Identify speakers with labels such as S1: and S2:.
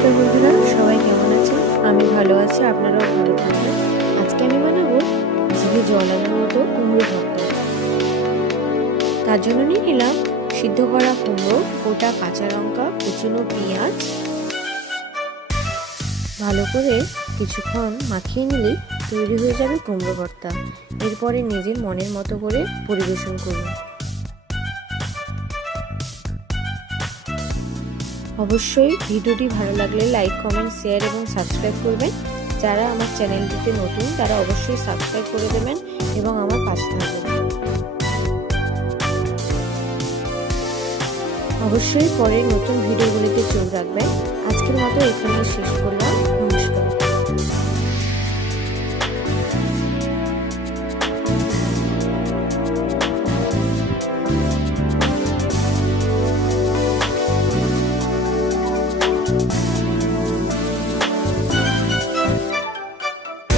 S1: নমস্কার বন্ধুরা, সবাই কেমন আছেন? আমি ভালো আছি, আপনারাও ভালো থাকবেন। আজকে আমি বানাবো জিভে জল মতো কুমড়ো ভর্তা। তার জন্য নিয়ে নিলাম সিদ্ধ করা কুমড়ো, গোটা কাঁচা লঙ্কা, কুচুনো পেঁয়াজ। ভালো করে কিছুক্ষণ মাখিয়ে নিলেই তৈরি হয়ে যাবে কুমড়ো ভর্তা। এরপরে নিজের মনের মতো করে পরিবেশন করুন। অবশ্যই ভিডিওটি ভালো লাগলে লাইক, কমেন্ট, শেয়ার এবং সাবস্ক্রাইব করবেন। যারা আমার চ্যানেলটিতে নতুন, তারা অবশ্যই সাবস্ক্রাইব করে দেবেন এবং আমার পাশে থাকবেন। অবশ্যই পরে নতুন ভিডিওগুলিতে চোখ